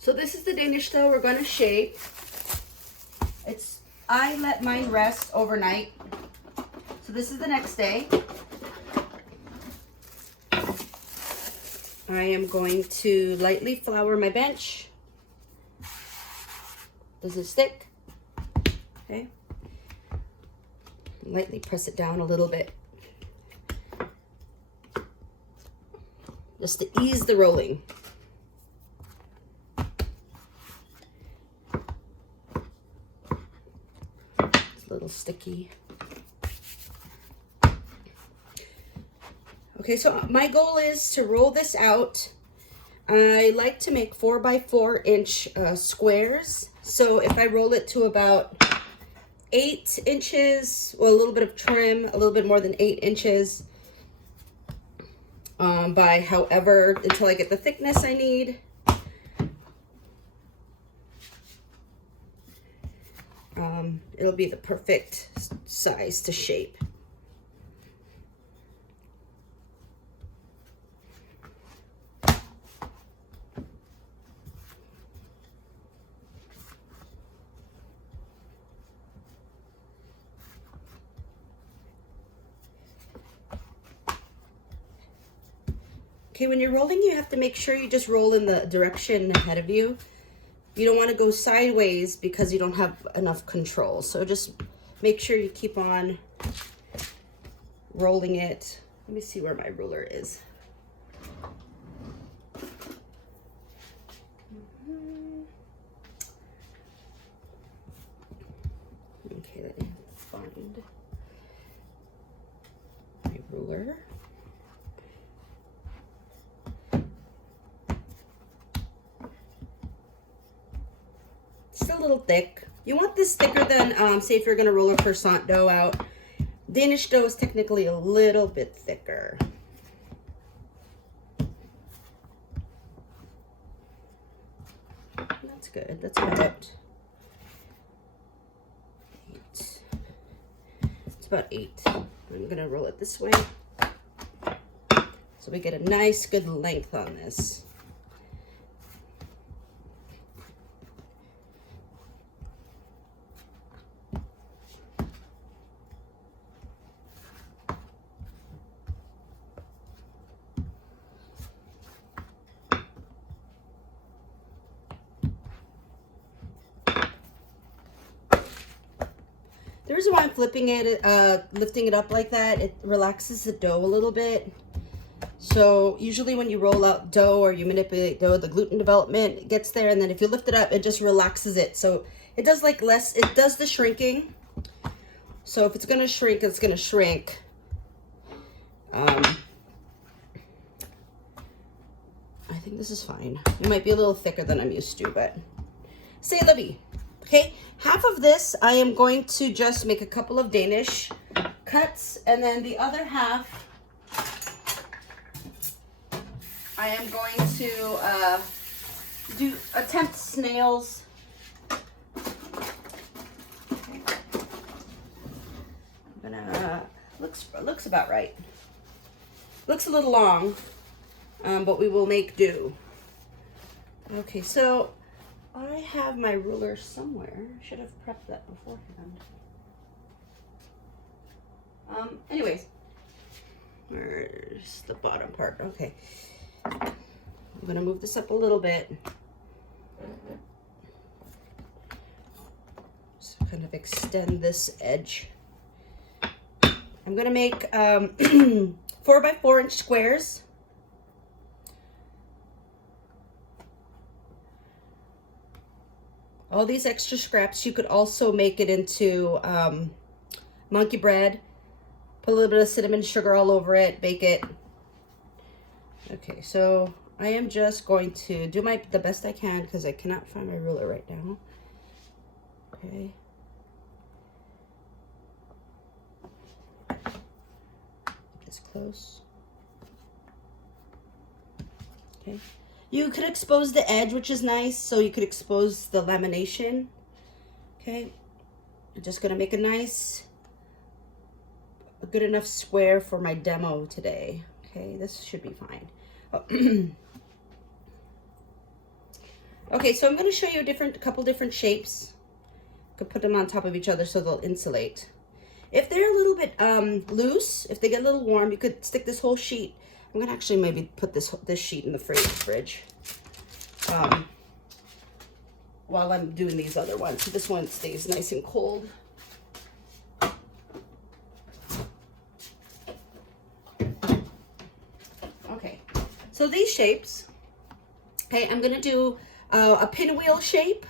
So this is the Danish dough we're going to shape. I let mine rest overnight. So this is the next day. I am going to lightly flour my bench. Does it stick? Okay. Lightly press it down a little bit. Just to ease the rolling. It's a little sticky. Okay, so my goal is to roll this out. I like to make 4 by 4 inch squares. So if I roll it to about 8 inches, well, a little bit of trim, a little bit more than 8 inches, by however, until I get the thickness I need. It'll be the perfect size to shape. Okay, when you're rolling, you have to make sure you just roll in the direction ahead of you. You don't want to go sideways because you don't have enough control. So just make sure you keep on rolling it. Let me see where my ruler is. Okay, let me find my ruler. Still a little thick. You want this thicker than, say if you're gonna roll a croissant dough out. Danish dough is technically a little bit thicker. That's good. That's about 8. It's about 8. I'm gonna roll it this way. So we get a nice good length on this. The reason why I'm flipping it, lifting it up like that, it relaxes the dough a little bit. So usually when you roll out dough or you manipulate dough, the gluten development gets there, and then if you lift it up, it just relaxes it. So it does like less, it does the shrinking. So if it's gonna shrink, it's gonna shrink. I think this is fine. It might be a little thicker than I'm used to, but c'est la vie. Okay, half of this I am going to just make a couple of Danish cuts, and then the other half I am going to attempt snails. Okay. I'm gonna looks about right. Looks a little long, but we will make do. Okay, so I have my ruler somewhere. Should have prepped that beforehand. Anyways, where's the bottom part? Okay. I'm gonna move this up a little bit. Just kind of extend this edge. I'm gonna make 4 by 4 inch squares. All these extra scraps, you could also make it into monkey bread. Put a little bit of cinnamon sugar all over it, bake it. Okay, so I am just going to do the best I can because I cannot find my ruler right now. Okay. It's close. Okay. You could expose the edge, which is nice, so you could expose the lamination. Okay. I'm just gonna make a good enough square for my demo today. Okay, this should be fine. Okay, so I'm going to show you a couple different shapes. You could put them on top of each other so they'll insulate. If they're a little bit loose, if they get a little warm, you could stick this whole sheet. I'm going to actually maybe put this sheet in the fridge while I'm doing these other ones. So this one stays nice and cold. Okay, so these shapes, okay, I'm going to do a pinwheel shape,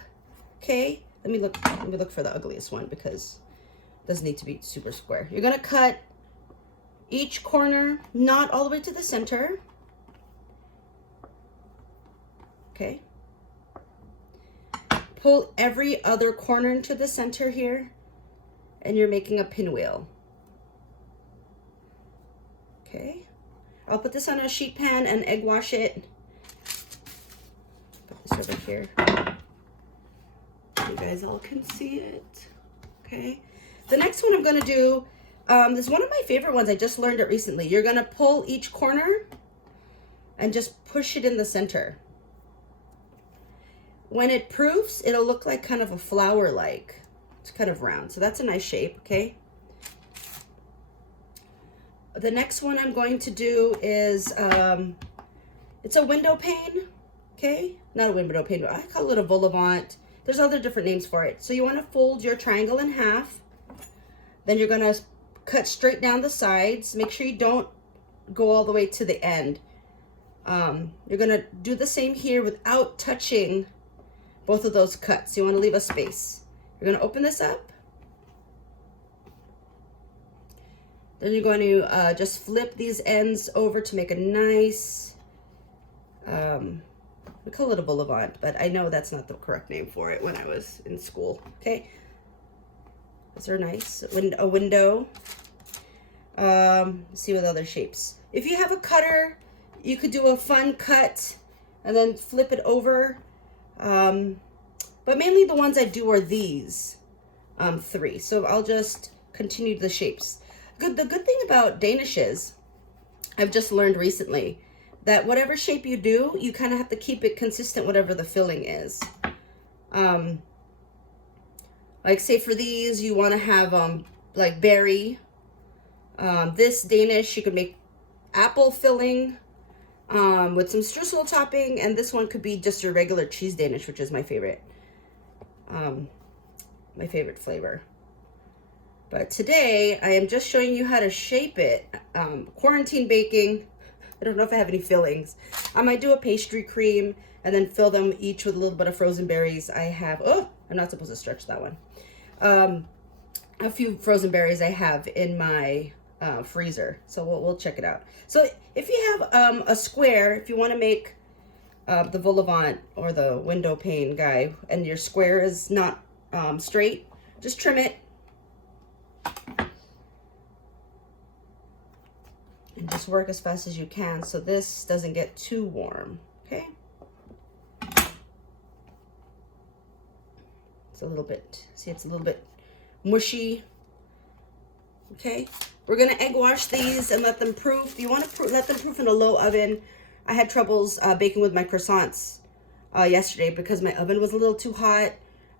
okay? Let me look for the ugliest one because it doesn't need to be super square. You're gonna cut each corner, not all the way to the center, okay? Pull every other corner into the center here, and you're making a pinwheel, okay? I'll put this on a sheet pan and egg wash it. Put this over here. You guys all can see it, okay? The next one I'm gonna do, this is one of my favorite ones. I just learned it recently. You're gonna pull each corner and just push it in the center. When it proofs, it'll look like kind of a flower-like. It's kind of round, so that's a nice shape, okay? The next one I'm going to do is, it's a window pane, okay? Not a window pane, but I call it a vol au vent. There's other different names for it. So you want to fold your triangle in half. Then you're going to cut straight down the sides. Make sure you don't go all the way to the end. You're going to do the same here without touching both of those cuts. You want to leave a space. You're going to open this up. Then you're going to just flip these ends over to make a nice, we call it a vol au vent, but I know that's not the correct name for it when I was in school, okay? These are nice. A window. Let's see what other shapes. If you have a cutter, you could do a fun cut and then flip it over. But mainly the ones I do are these three. So I'll just continue the shapes. The good thing about Danish is, I've just learned recently, that whatever shape you do, you kind of have to keep it consistent whatever the filling is. Like say for these, you want to have like berry. This Danish, you could make apple filling with some streusel topping, and this one could be just your regular cheese Danish, which is my favorite flavor. But today, I am just showing you how to shape it. Quarantine baking. I don't know if I have any fillings. I might do a pastry cream and then fill them each with a little bit of frozen berries. I have, oh, I'm not supposed to stretch that one. A few frozen berries I have in my freezer. So we'll check it out. So if you have a square, if you want to make the vol au vent or the window pane guy, and your square is not straight, just trim it. And just work as fast as you can so this doesn't get too warm, okay? It's a little bit, see, it's a little bit mushy, okay? We're gonna egg wash these and let them proof. You wanna let them proof in a low oven. I had troubles baking with my croissants yesterday because my oven was a little too hot.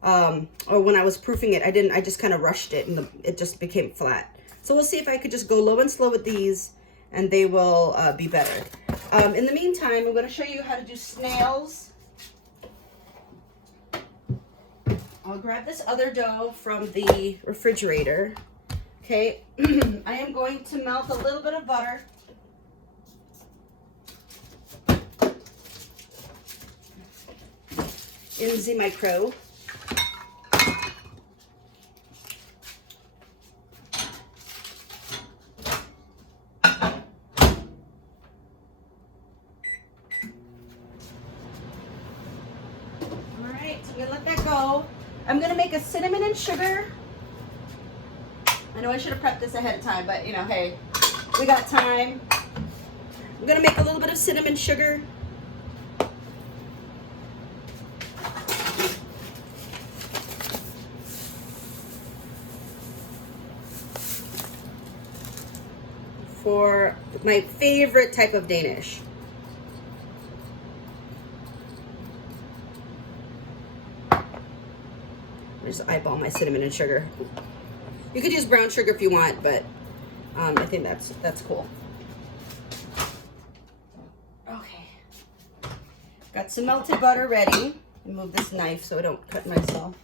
Or when I was proofing it, I just kind of rushed it and it just became flat. So we'll see if I could just go low and slow with these, and they will be better. In the meantime, I'm going to show you how to do snails. I'll grab this other dough from the refrigerator. Okay, I am going to melt a little bit of butter. In the micro. I'm gonna let that go. I'm gonna make a cinnamon and sugar. I know I should have prepped this ahead of time, but you know, hey, we got time. I'm gonna make a little bit of cinnamon sugar. For my favorite type of Danish. just eyeball my cinnamon and sugar. You could use brown sugar if you want, but I think that's cool. Okay, got some melted butter ready. Move this knife so I don't cut myself.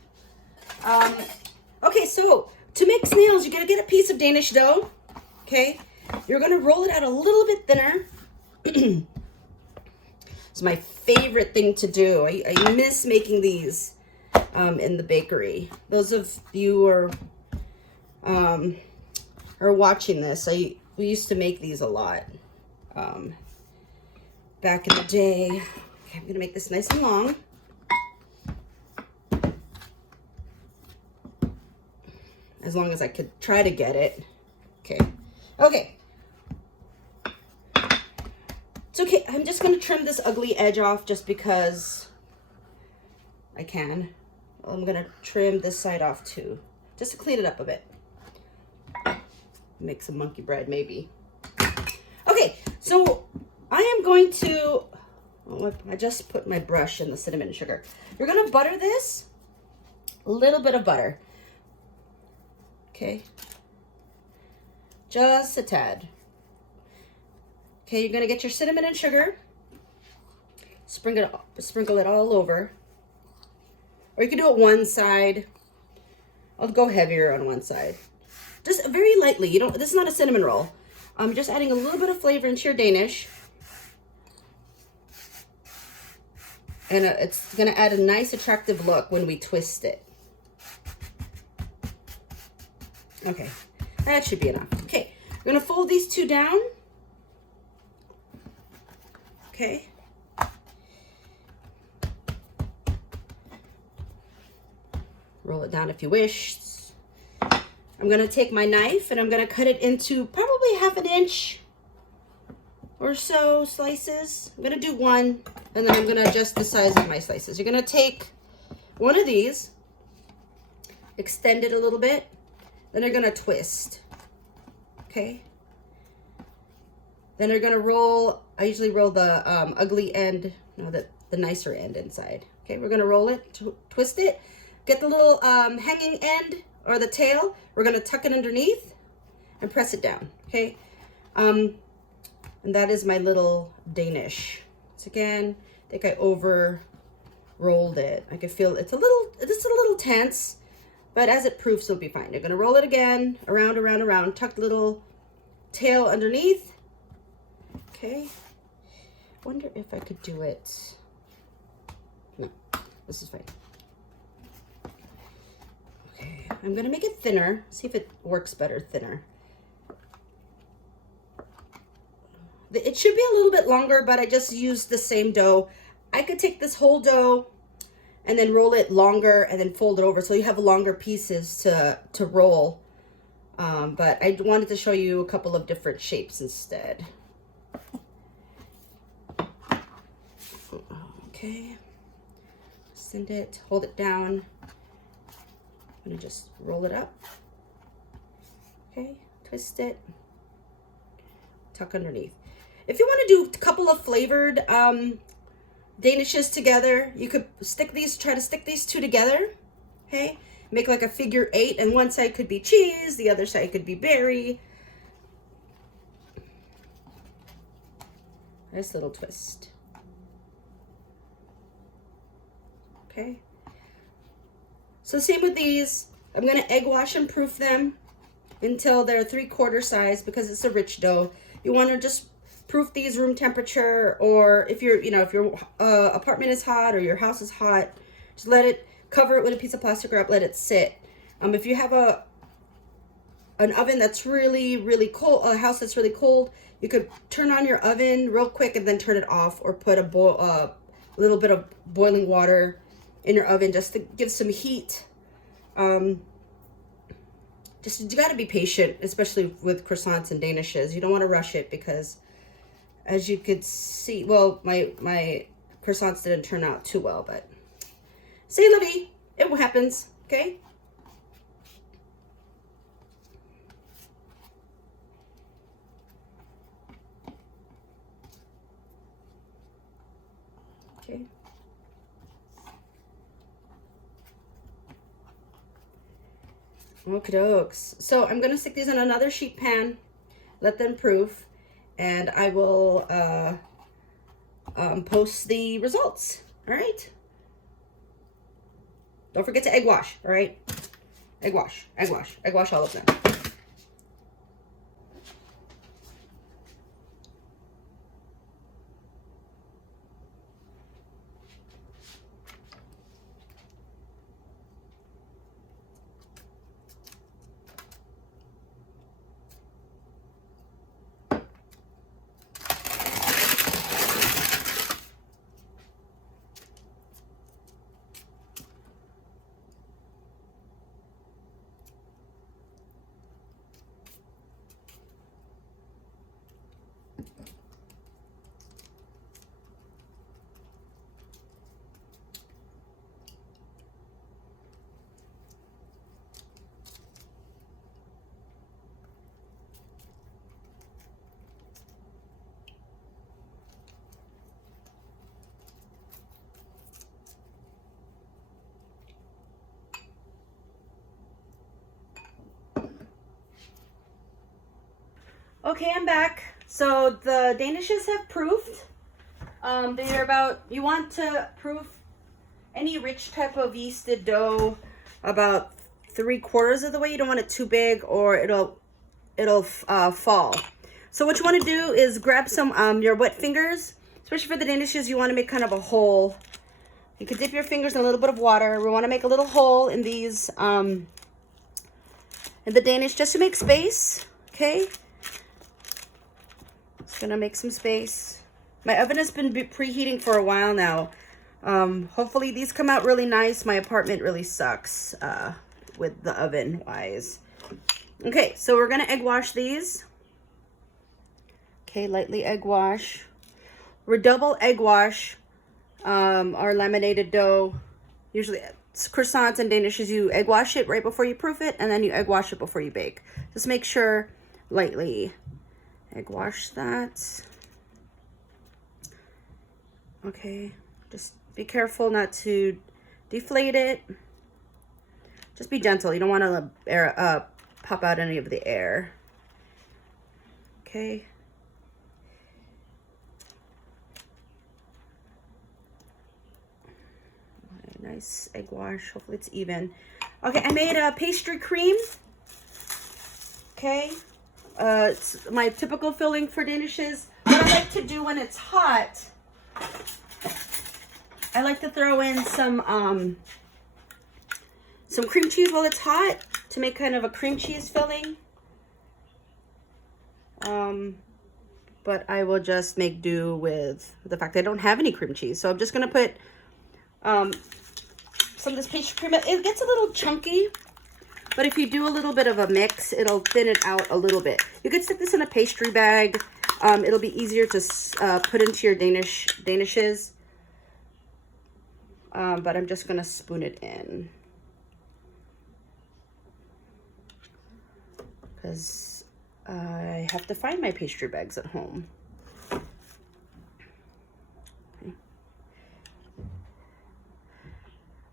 Okay, so to make snails, you're gonna get a piece of Danish dough. Okay, you're gonna roll it out a little bit thinner. It's my favorite thing to do. I miss making these in the bakery. Those of you who are watching this, we used to make these a lot back in the day. Okay, I'm gonna make this nice and long. As long as I could try to get it. Okay. Okay. It's okay. I'm just going to trim this ugly edge off just because I can. I'm going to trim this side off too, just to clean it up a bit. Make some monkey bread maybe. Okay, so I am going to, I just put my brush in the cinnamon and sugar. We're going to butter this, a little bit of butter. Okay, just a tad. Okay, you're gonna get your cinnamon and sugar, sprinkle it all over, or you can do it one side. I'll go heavier on one side, just very lightly. You don't. This is not a cinnamon roll. I'm just adding a little bit of flavor into your Danish, and it's gonna add a nice, attractive look when we twist it. Okay, that should be enough. Okay, we're gonna fold these two down. Okay. Roll it down if you wish. I'm gonna take my knife and I'm gonna cut it into probably 1/2 inch or so slices. I'm gonna do one, and then I'm gonna adjust the size of my slices. You're gonna take one of these, extend it a little bit, then you're gonna twist, okay? Then you're gonna roll, I usually roll the ugly end, no, the nicer end inside. Okay, we're gonna roll it, twist it, get the little hanging end or the tail, we're gonna tuck it underneath and press it down, okay? And that is my little Danish. So again, I think I over rolled it. I can feel it's a little tense, but as it proofs, it'll be fine. You're gonna roll it again, around, around, around, tuck the little tail underneath. Okay, wonder if I could do it. No, this is fine. Okay, I'm gonna make it thinner, see if it works better thinner. It should be a little bit longer, but I just used the same dough. I could take this whole dough and then roll it longer and then fold it over so you have longer pieces to roll. But I wanted to show you a couple of different shapes instead. Okay, send it, hold it down. I'm gonna just roll it up. Okay, twist it, tuck underneath. If you want to do a couple of flavored Danishes together, you could try to stick these two together. Okay, make like a figure 8, and one side could be cheese, the other side could be berry. Nice little twist. Okay, so same with these. I'm gonna egg wash and proof them until they're 3/4 size because it's a rich dough. You want to just proof these room temperature, or if your apartment is hot or your house is hot, just cover it with a piece of plastic wrap, let it sit. If you have an oven that's really cold, a house that's really cold, you could turn on your oven real quick and then turn it off, or put a little bit of boiling water in your oven just to give some heat. You got to be patient, especially with croissants and Danishes. You don't want to rush it because, as you could see, well, my croissants didn't turn out too well, but c'est la vie. It happens, okay? Okay. Okie dokes. So I'm gonna stick these in another sheet pan, let them proof, and I will post the results. All right. Don't forget to egg wash. All right. Egg wash, egg wash, egg wash all of them. Okay, I'm back. So the Danishes have proofed. They're about, you want to proof any rich type of yeasted dough about 3/4 of the way. You don't want it too big or it'll fall. So what you want to do is grab some your wet fingers, especially for the Danishes. You want to make kind of a hole. You could dip your fingers in a little bit of water. We want to make a little hole in these in the Danish just to make space. Okay. Just gonna make some space. My oven has been preheating for a while now. Hopefully these come out really nice. My apartment really sucks with the oven wise. Okay, so we're gonna egg wash these. Okay, lightly egg wash. Redouble egg wash our laminated dough. Usually it's croissants and Danishes, you egg wash it right before you proof it, and then you egg wash it before you bake. Just make sure lightly egg wash that. Okay, just be careful not to deflate it. Just be gentle. You don't want to air pop out any of the air. Okay. Nice egg wash. Hopefully it's even. Okay, I made a pastry cream. Okay. It's my typical filling for Danishes. What I like to do when it's hot, I like to throw in some cream cheese while it's hot to make kind of a cream cheese filling. But I will just make do with the fact that I don't have any cream cheese. So I'm just going to put some of this pastry cream. It gets a little chunky, but if you do a little bit of a mix, it'll thin it out a little bit. You could stick this in a pastry bag. It'll be easier to put into your Danishes. But I'm just going to spoon it in, because I have to find my pastry bags at home. Okay.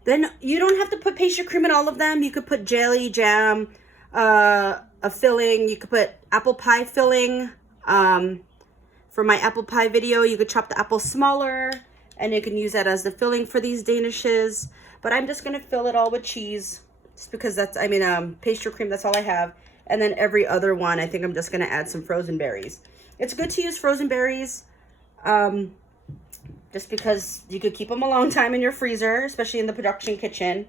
Then you don't have to put pastry cream in all of them. You could put jelly, jam, a filling. You could put apple pie filling. For my apple pie video, you could chop the apple smaller, and you can use that as the filling for these Danishes. But I'm just going to fill it all with cheese, just because that's, pastry cream, that's all I have. And then every other one, I think I'm just going to add some frozen berries. It's good to use frozen berries, just because you could keep them a long time in your freezer, especially in the production kitchen.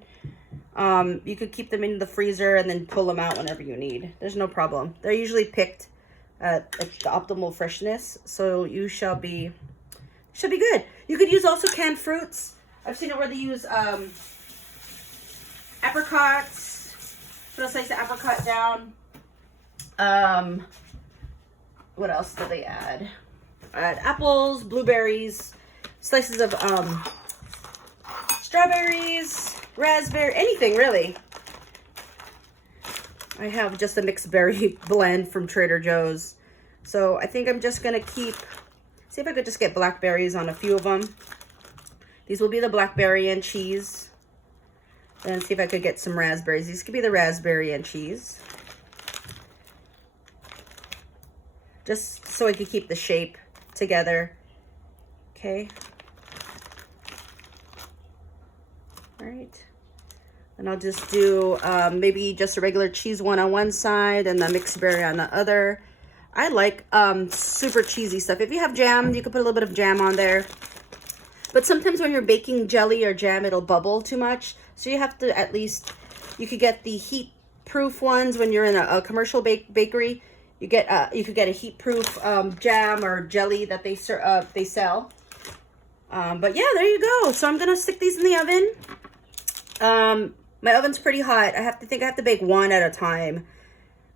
You could keep them in the freezer and then pull them out whenever you need. There's no problem. They're usually picked at the optimal freshness, so you should be good. You could use also canned fruits. I've seen it where they use apricots. Put a slice of apricot down. What else do they add? Apples, blueberries, slices of strawberries, raspberry, anything really. I have just a mixed berry blend from Trader Joe's. So I think I'm just going to see if I could just get blackberries on a few of them. These will be the blackberry and cheese. And see if I could get some raspberries. These could be the raspberry and cheese. Just so I could keep the shape together. Okay. All right. And I'll just do maybe just a regular cheese one on one side and the mixed berry on the other. I like super cheesy stuff. If you have jam, you can put a little bit of jam on there. But sometimes when you're baking jelly or jam, it'll bubble too much. So you have to at least, you could get the heat-proof ones when you're in a commercial bakery. You could get a heat-proof jam or jelly that they sell. But yeah, there you go. So I'm gonna stick these in the oven. My oven's pretty hot. I have to bake one at a time.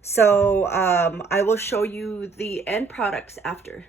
So I will show you the end products after.